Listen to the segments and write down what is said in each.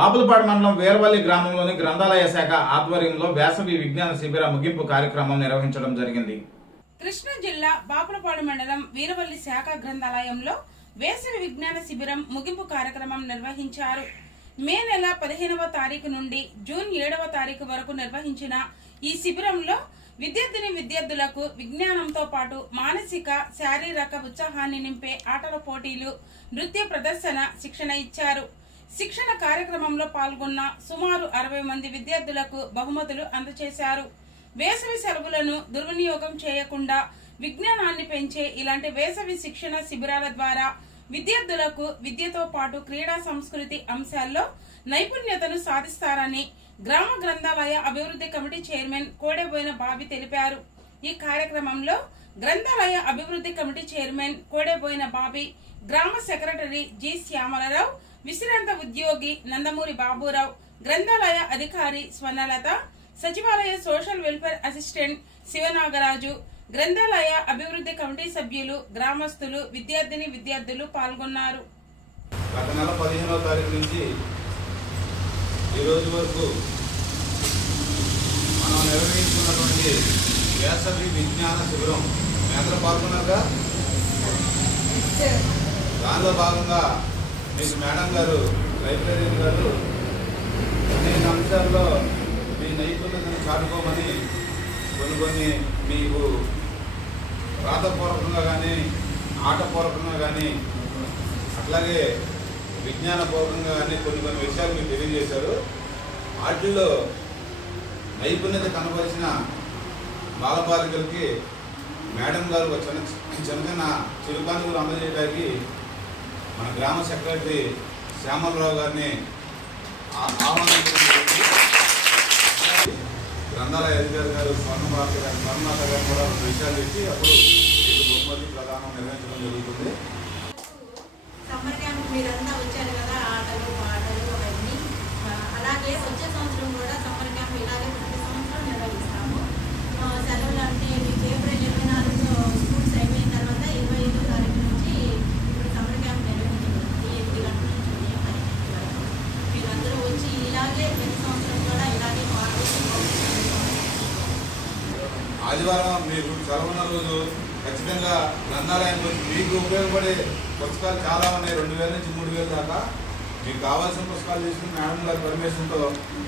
బాపులపాడు మండలం వేర్వల్లి గ్రామంలోని గ్రంథాలయ శాఖ ఆధ్వర్యంలో వేసవి విజ్ఞాన శిబిర ముగింపు కార్యక్రమం నిర్వహించడం జరిగింది. కృష్ణా జిల్లా బాపులపాడు మండలం వీరవల్లి శాఖ గ్రంథాలయంలో వేసవి విజ్ఞాన శిబిరం ముగింపు కార్యక్రమం నిర్వహించారు. మే నెల 15వ తారీఖు నుండి జూన్ 7వ తారీఖు వరకు నిర్వహించిన ఈ శిబిరంలో విద్యార్థులకు విజ్ఞానంతో పాటు మానసిక శారీరక ఉత్సాహాన్ని నింపే ఆటల పోటీలు, నృత్య ప్రదర్శన, శిక్షణ ఇచ్చారు. శిక్షణ కార్యక్రమంలో పాల్గొన్న సుమారు 60 మంది విద్యార్థులకు బహుమతులు అందజేశారు. వేసవి సెలవులను దుర్వినియోగం చేయకుండా విజ్ఞానాన్ని పెంచే ఇలాంటి వేసవి శిక్షణ శిబిరాల ద్వారా విద్యార్థులకు విద్యతో పాటు క్రీడా సంస్కృతి అంశాల్లో నైపుణ్యతను సాధిస్తారని గ్రామ గ్రంథాలయ అభివృద్ధి కమిటీ చైర్మన్ కోడెబోయిన బాబి తెలిపారు. ఈ కార్యక్రమంలో గ్రంథాలయ అభివృద్ధి కమిటీ చైర్మన్ కోడెబోయిన బాబి, గ్రామ సెక్రటరీ జి శ్యామలరావు, విశ్రాంత ఉద్యోగి నందమూరి బాబురావు, గ్రంథాలయ అధికారి స్వర్ణలత, సచివాలయ సోషల్ వెల్ఫేర్ అసిస్టెంట్ శివనాగరాజు, గ్రంథాలయ అభివృద్ధి కమిటీ సభ్యులు, గ్రామస్తులు, విద్యార్థులు పాల్గొన్నారు. గత నెల 15వ తారీఖు నుంచి ఈ రోజు వరకు మనం నిర్వహించుకున్నటువంటి వేసవి విజ్ఞాన శిబిరం మేతలు పాల్గొన్నారుగా. దానిలో భాగంగా మీకు మేడం గారు, లైబ్రరీ గారు అనేక అంశాల్లో మీ నైపుణ్యతను చాటుకోమని కొన్ని మీకు రాతపూర్వకంగా కానీ, ఆటపూర్వకంగా కానీ, అట్లాగే విజ్ఞానపూర్వకంగా కానీ కొన్ని విషయాలు మీకు తెలియజేశారు. వాటిల్లో నైపుణ్యత కనబరిచిన బాలబాలికలకి మేడం గారు చిన్న చిరుకానుకలు అందజేయడానికి మన గ్రామ సెక్రటరీ శ్యామలరావు గారిని ఆహ్వానించడం. గ్రంథాలయ అధికారి గారు స్వర్ణమాత గారు కూడా విషయాలు ఇచ్చి అప్పుడు మీకు బహుమతి ప్రదానం నిర్వహించడం జరుగుతుంది. సమ్మర్ క్యాంప్ మీరంతా వచ్చారు కదా, ఆటలు పాటలు అవన్నీ. అలాగే వచ్చే సంవత్సరం కూడా సమ్మర్ క్యాంప్ ఇలాగే ప్రతి సంవత్సరం నిర్వహిస్తాము. సెలవులు అంటే మీకు ఏప్రిల్ 24 స్కూల్స్ అయిపోయిన తర్వాత 25వ తారీఖు నుంచి ఇప్పుడు సమ్మర్ క్యాంప్ నిర్వహించబడుతుంది. 8 గంటల నుంచి ఉదయం 10 వరకు మీరందరూ వచ్చి ఇలాగే ప్రతి సంవత్సరం కూడా ఇలాగే ఆదివారం మీరు సెలవున్న రోజు ఖచ్చితంగా గ్రంథాలయానికి వచ్చి మీకు ఉపయోగపడే పుస్తకాలు చాలా ఉన్నాయి. 2000 నుంచి 3000 దాకా మీకు కావాల్సిన పుస్తకాలు తీసుకుని మేడం గారి పర్మిషన్తో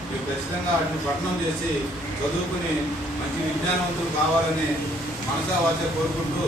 మీరు ఖచ్చితంగా వాటిని పఠనం చేసి చదువుకుని మంచి విజ్ఞానవంతులు కావాలని మనసా వాచ కోరుకుంటూ